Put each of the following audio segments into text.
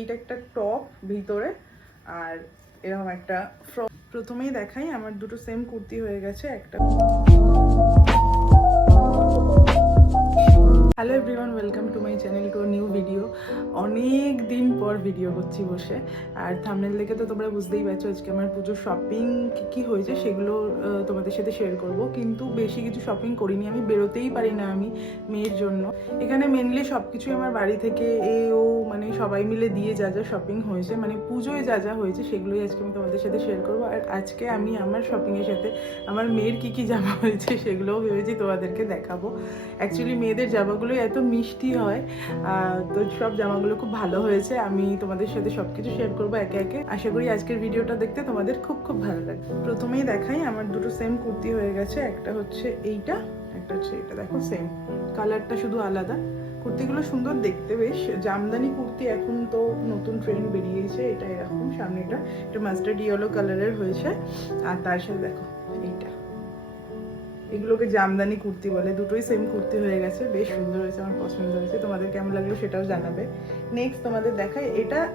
এইটা একটা টপ ভিতরে, আর এরকম একটা ফ্রক। প্রথমেই দেখাই, আমার দুটো সেম কুর্তি হয়ে গেছে। একটা hello everyone, welcome to my channel, two new video. অনেক দিন পর ভিডিও করছি বসে, আর থাম্বনেল দেখে তো তোমরা বুঝতেই পারছো আজকে আমার পুজোর শপিং কী হয়েছে সেগুলো তোমাদের সাথে শেয়ার করব। কিন্তু বেশি কিছু শপিং করিনি, আমি বেরোতেই পারি না আমি মেয়ের জন্য। এখানে মেনলি সব কিছুই আমার বাড়ি থেকে মানে সবাই মিলে দিয়ে যা যা শপিং হয়েছে, মানে পুজোয় যা যা হয়েছে সেগুলোই আজকে আমি তোমাদের সাথে শেয়ার করবো। আর আজকে আমি আমার শপিংয়ের সাথে আমার মেয়ের কী জামা হয়েছে সেগুলোও ভেবেছি তোমাদেরকে দেখাবো। অ্যাকচুয়ালি মেয়েদের জামাগুলো এত মিষ্টি হয়, তো সব জামাগুলো খুব ভালো হয়েছে। আমি তোমাদের সাথে সবকিছু শেয়ার করবো একে একে। আশা করি আজকের ভিডিওটা দেখতে তোমাদের খুব খুব ভালো লাগবে। প্রথমেই দেখাই, আমার দুটো সেম কুর্তি হয়ে গেছে। একটা হচ্ছে এইটা, একটা হচ্ছে এটা। দেখো সেম কালারটা শুধু আলাদা। কুর্তিগুলো সুন্দর দেখতে, বেশ জামদানি কুর্তি এখন তো নতুন ট্রেন্ড বেরিয়েছে। এটা এরকম, সামনে এটা মাস্টার্ড ইয়েলো কালারের হয়েছে, আর তার সাথে দেখো এইটা, এগুলোকে জামদানি কুর্তি বলে। দুটোই সেম কুর্তি হয়ে গেছে, বেশ সুন্দর হয়েছে, আমার পছন্দ হয়েছে। তোমাদের কেমন লাগলো সেটাও জানাবে। নেক্সট তোমাদের দেখাই,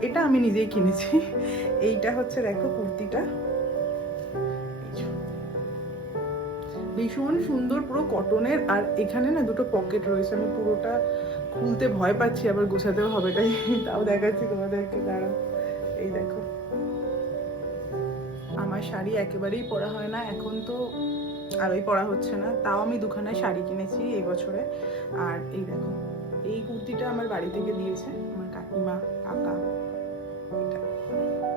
এটা আমি নিজেই কিনেছি। এইটা হচ্ছে দেখো কুর্তিটা, ভীষণ সুন্দর, পুরো কটনের। আর এখানে না দুটো পকেট রয়েছে, আমি পুরোটা খুলতে ভয় পাচ্ছি, আবার গোছাতেও হবে, তাও দেখাচ্ছি তোমাদেরকে, দাঁড়াও। এই দেখো, আমার শাড়ি একেবারেই পরা হয় না এখন, তো আরই পরা হচ্ছে না, তাও আমি দুখানা শাড়ি কিনেছি এই বছরে। আর এই দেখো, এই কুর্তিটা আমার বাড়ি থেকে দিয়েছে আমার কাকিমা, কাকা।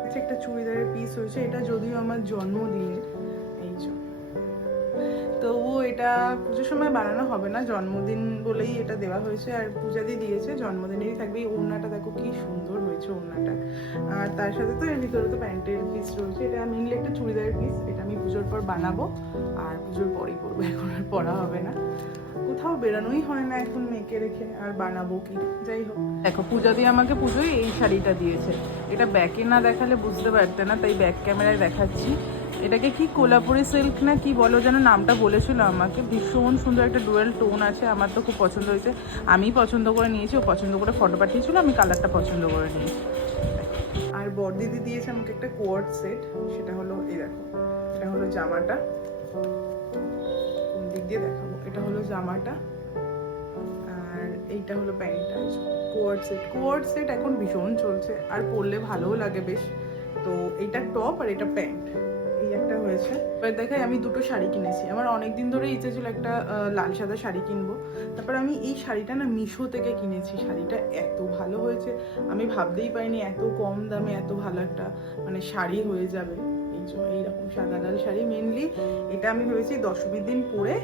এটা একটা চুড়িদারের পিস হয়েছে, এটা যদিও আমার জন্মদিনের। এই তবুও এটা পুজোর সময় বানানো হবে না, জন্মদিন বলেই এটা দেওয়া হয়েছে। আর পূজা দিয়ে দিয়েছে, জন্মদিনেরই থাকবে। এই ওড়নাটা দেখো কি সুন্দর হয়েছে ওড়নাটা। আর তার সাথে তো এর ভিতরে তো প্যান্টের পিস রয়েছে। এটা মেনলি একটা চুড়িদারের পিস, এটা আমি পুজোর পর বানাবো, আর পুজোর পরই পরবো, এখন আর পরা হবে না। কোথাও বেরানোই হয় না এখন মেয়েকে রেখে, আর বানাবো কি। যাই হোক, দেখো পূজা দিয়ে আমাকে পুজোয় এই শাড়িটা দিয়েছে। এটা ব্যাকে না দেখালে বুঝতে পারতে না, তাই ব্যাক ক্যামেরায় দেখাচ্ছি। এটাকে কি কোলাপুরি সিল্ক না কি বলো যেন, নামটা বলেছিল আমাকে। ভীষণ সুন্দর একটা ডুয়েল টোন আছে, আমার তো খুব পছন্দ হয়েছে। আমি পছন্দ করে নিয়েছি, ও পছন্দ করে ফটো পাঠিয়েছিল, আমি কালারটা পছন্দ করে নিয়েছি। আর বড়দিদি দিয়েছে আমাকে একটা কোয়ার্ড সেট, সেটা হলো এই দেখো, এটা হলো জামাটা। কোন দিক দিয়ে দেখাবো, এটা হলো জামাটা, আর এইটা হলো প্যান্টটা। কোয়ার্ড সেট এখন ভীষণ চলছে, আর পরলে ভালোও লাগে বেশ। তো এইটা টপ আর এটা প্যান্ট, এই একটা হয়েছে। এবার দেখাই, আমি দুটো শাড়ি কিনেছি। আমার অনেকদিন ধরে ইচ্ছে ছিল একটা লাল সাদা শাড়ি কিনবো। তারপর আমি এই শাড়িটা না মিশো থেকে কিনেছি। শাড়িটা এত ভালো হয়েছে, আমি ভাবতেই পারিনি এত কম দামে এত ভালো একটা মানে শাড়ি হয়ে যাবে। এইরকম সাদা লাল শাড়ি, মেনলি এটা আমি ভেবেছি দশমীর দিন পরে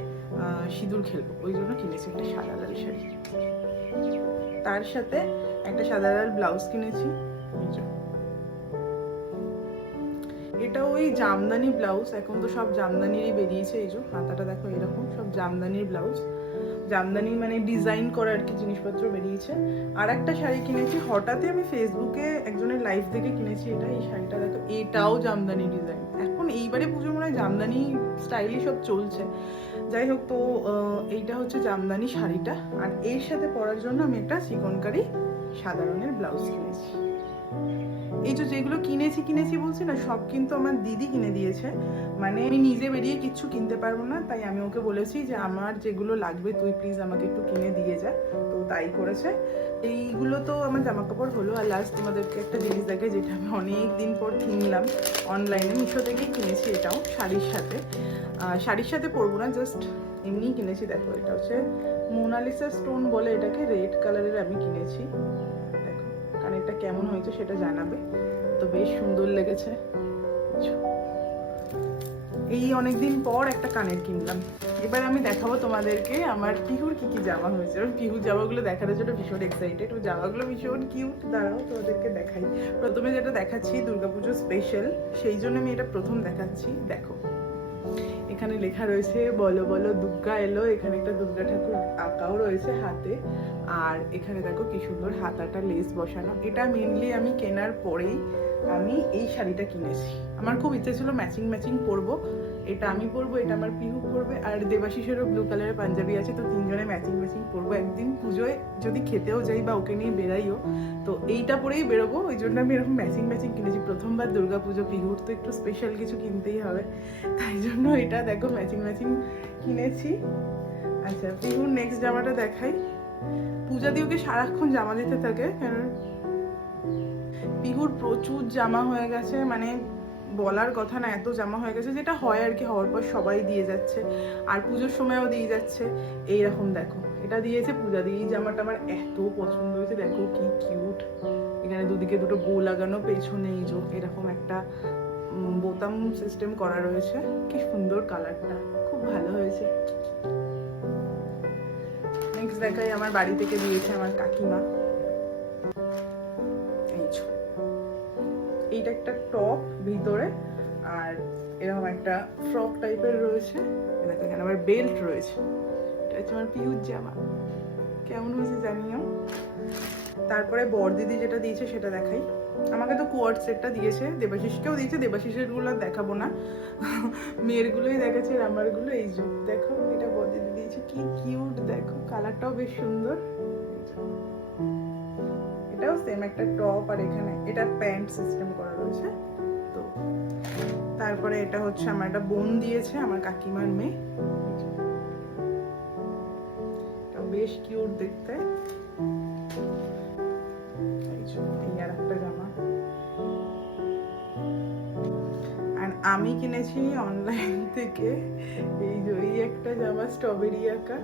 সিঁদুর খেলবো, ওই জন্য কিনেছি একটা সাদা লাল শাড়ি। তার সাথে একটা সাদা লাল ব্লাউজ কিনেছি। এটা ওই জামদানি ব্লাউজ, এখন তো সব জামদানিরই বেরিয়েছে। এই যে হাতাটা দেখো এরকম, সব জামদানির ব্লাউজ, জামদানি মানে ডিজাইন করা আর কি জিনিসপত্র বেরিয়েছে। আর একটা শাড়ি কিনেছি, হঠাৎই আমি ফেসবুকে একজনের লাইভ দেখে কিনেছি এটা। এই শাড়িটা দেখো, এটাও জামদানি ডিজাইন। এখন এইবারে পুজো মনে হয় জামদানি স্টাইলই সব চলছে। যাই হোক, তো এইটা হচ্ছে জামদানি শাড়িটা। আর এর সাথে পরার জন্য আমি একটা চিকনকারি সাদা রঙের ব্লাউজ কিনেছি। এই যে যেগুলো কিনেছি বলছি না, সব কিন্তু আমার দিদি কিনে দিয়েছে। মানে আমি নিজে বেরিয়ে কিচ্ছু কিনতে পারবো না, তাই আমি ওকে বলেছি যে আমার যেগুলো লাগবে তুই প্লিজ আমাকে একটু কিনে দিয়ে যা। তো তাই করেছে। এইগুলো তো আমার জামা কাপড় হলো। আর লাস্ট তোমাদেরকে একটা জিনিস দেখে, যেটা আমি অনেক দিন পর কিনলাম অনলাইনে, মিশো থেকেই কিনেছি। এটাও শাড়ির সাথে পরবো না, জাস্ট এমনিই কিনেছি। দেখো, এটা হচ্ছে মোনালিসা স্টোন বলে এটাকে, রেড কালারের আমি কিনেছি। কানেরটা কেমন হয়েছে সেটা জানাবে, তো বেশ সুন্দর লেগেছে। এই অনেকদিন পর একটা কানের কিনলাম। এবার আমি দেখাবো তোমাদেরকে আমার পিহুর কি জামা হয়েছে। পিহুর জামাগুলো দেখার জন্য ভীষণ এক্সাইটেড, ও জামাগুলো ভীষণ কিউট। দাঁড়াও তোমাদেরকে দেখাই। প্রথমে যেটা দেখাচ্ছি দুর্গাপুজো স্পেশাল, সেই জন্য আমি এটা প্রথম দেখাচ্ছি। দেখো, এখানে লেখা রয়েছে বলো বলো দুর্গা এলো। এখানে একটা দুর্গা ঠাকুর আঁকাও রয়েছে হাতে। আর এখানে দেখো কি সুন্দর হাতাটা লেস বসানো। এটা মেনলি আমি কেনার পরেই আমি এই শাড়িটা কিনেছি। আমার খুব ইচ্ছে ছিল ম্যাচিং পরবো। এটা আমি পরবো, এটা আমার পিহু পরবে, আর দেবাশিসেরও ব্লু কালারের পাঞ্জাবি আছে। তো তিনজনে ম্যাচিং পরবো একদিন পুজোয়। যদি খেতেও যাই বা ওকে নিয়ে বেরাইও, তো এইটা পরেই বেরোবো, ওই জন্য আমি এরকম ম্যাচিং ম্যাচিং কিনেছি। প্রথমবার দুর্গাপুজো, পিহুর তো একটু স্পেশাল কিছু কিনতেই হবে, তাই জন্য এটা দেখো ম্যাচিং ম্যাচিং কিনেছি। আচ্ছা, পিহুর নেক্সট জামাটা দেখাই। পূজা দিয়ে ওকে সারাক্ষণ জামা দিতে থাকে, কারণ পিহুর প্রচুর জামা হয়ে গেছে, মানে বলার কথা না, এত জামা হয়ে গেছে, যেটা হয় আর কি, হওয়ার পর সবাই দিয়ে যাচ্ছে, আর পুজোর সময়ও দিয়ে যাচ্ছে। এইরকম দেখো, এটা দিয়েছে পূজা দিয়ে। এই জামাটা আমার এত পছন্দ হয়েছে, দেখো কি কিউট, এখানে দুদিকে দুটো বো লাগানো, পেছনে এই যে এরকম একটা বোতাম সিস্টেম করা রয়েছে, কি সুন্দর কালারটা, খুব ভালো হয়েছে। নেক্সট দেখাই, আমার বাড়ি থেকে দিয়েছে আমার কাকিমা। এইটা একটা টপ ভিতরে, আর এরকম একটা ফ্রক টাইপের রয়েছে, এখানে আবার বেল্ট রয়েছে। এটা হচ্ছে আমার পিউর জামা, কেমন হয়েছে জানিও। তারপরে বড়দিদি যেটা দিয়েছে সেটা দেখাই। আমাকে তো কোয়ার্ড সেটটা দিয়েছে, দেবাশিসকেও দিয়েছে, দেবাশিসের গুলো দেখাবো না, মেয়ের গুলোই দেখাচ্ছে, আর আমার গুলো এই যে দেখো, এটা বড়দিদি দিয়েছে, কি কিউট, দেখো কালারটাও বেশ সুন্দর। এটাও সেম একটা টপ, আর এখানে এটা প্যান্ট সিস্টেম করা রয়েছে। তো তারপরে এটা হচ্ছে আমার একটা বোন দিয়েছে, আমার কাকিমার মেয়ে, বেশ কিউট দেখতে। এই আর একটা জামা। আর আমি কিনেছি অনলাইন থেকে এই যে এই একটা জামা, স্ট্রবেরি আঁকা,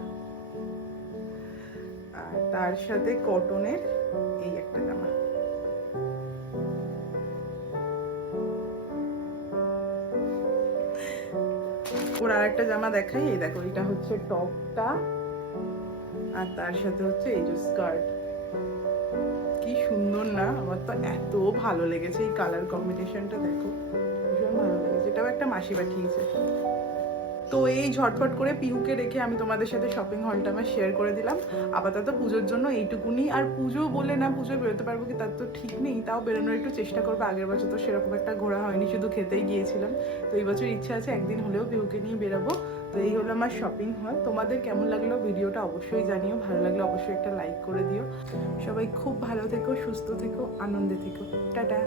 আর তার সাথে কটনের এই একটা জামা। ওর আর একটা জামা দেখাই, এই দেখো, এটা হচ্ছে টপটা, আর তার সাথে হচ্ছে এই যে স্কার্ট। কি সুন্দর না, আমার তো এত ভালো লেগেছে এই কালার কম্বিনেশনটা, দেখো ভীষণ ভালো লেগেছে। এটাও একটা মাসি পাঠিয়েছে। তো এই ঝটফট করে পিহুকে রেখে আমি তোমাদের সাথে শপিং হলটা আমার শেয়ার করে দিলাম। আপাতত পুজোর জন্য এইটুকুনি, আর পুজো বলে না পুজো বেরোতে পারবো কি তার তো ঠিক নেই, তাও বেরোনোর একটু চেষ্টা করবো। আগের বছর তো সেরকম একটা ঘোরা হয়নি, শুধু খেতেই গিয়েছিলাম। তো এই বছর ইচ্ছা আছে একদিন হলেও পিহুকে নিয়ে বেরোবো। তো এই হলো আমার শপিং হল। তোমাদের কেমন লাগলো ভিডিওটা অবশ্যই জানিও, ভালো লাগলে অবশ্যই একটা লাইক করে দিও। সবাই খুব ভালো থেকো, সুস্থ থেকো, আনন্দে থেকো। টাটা।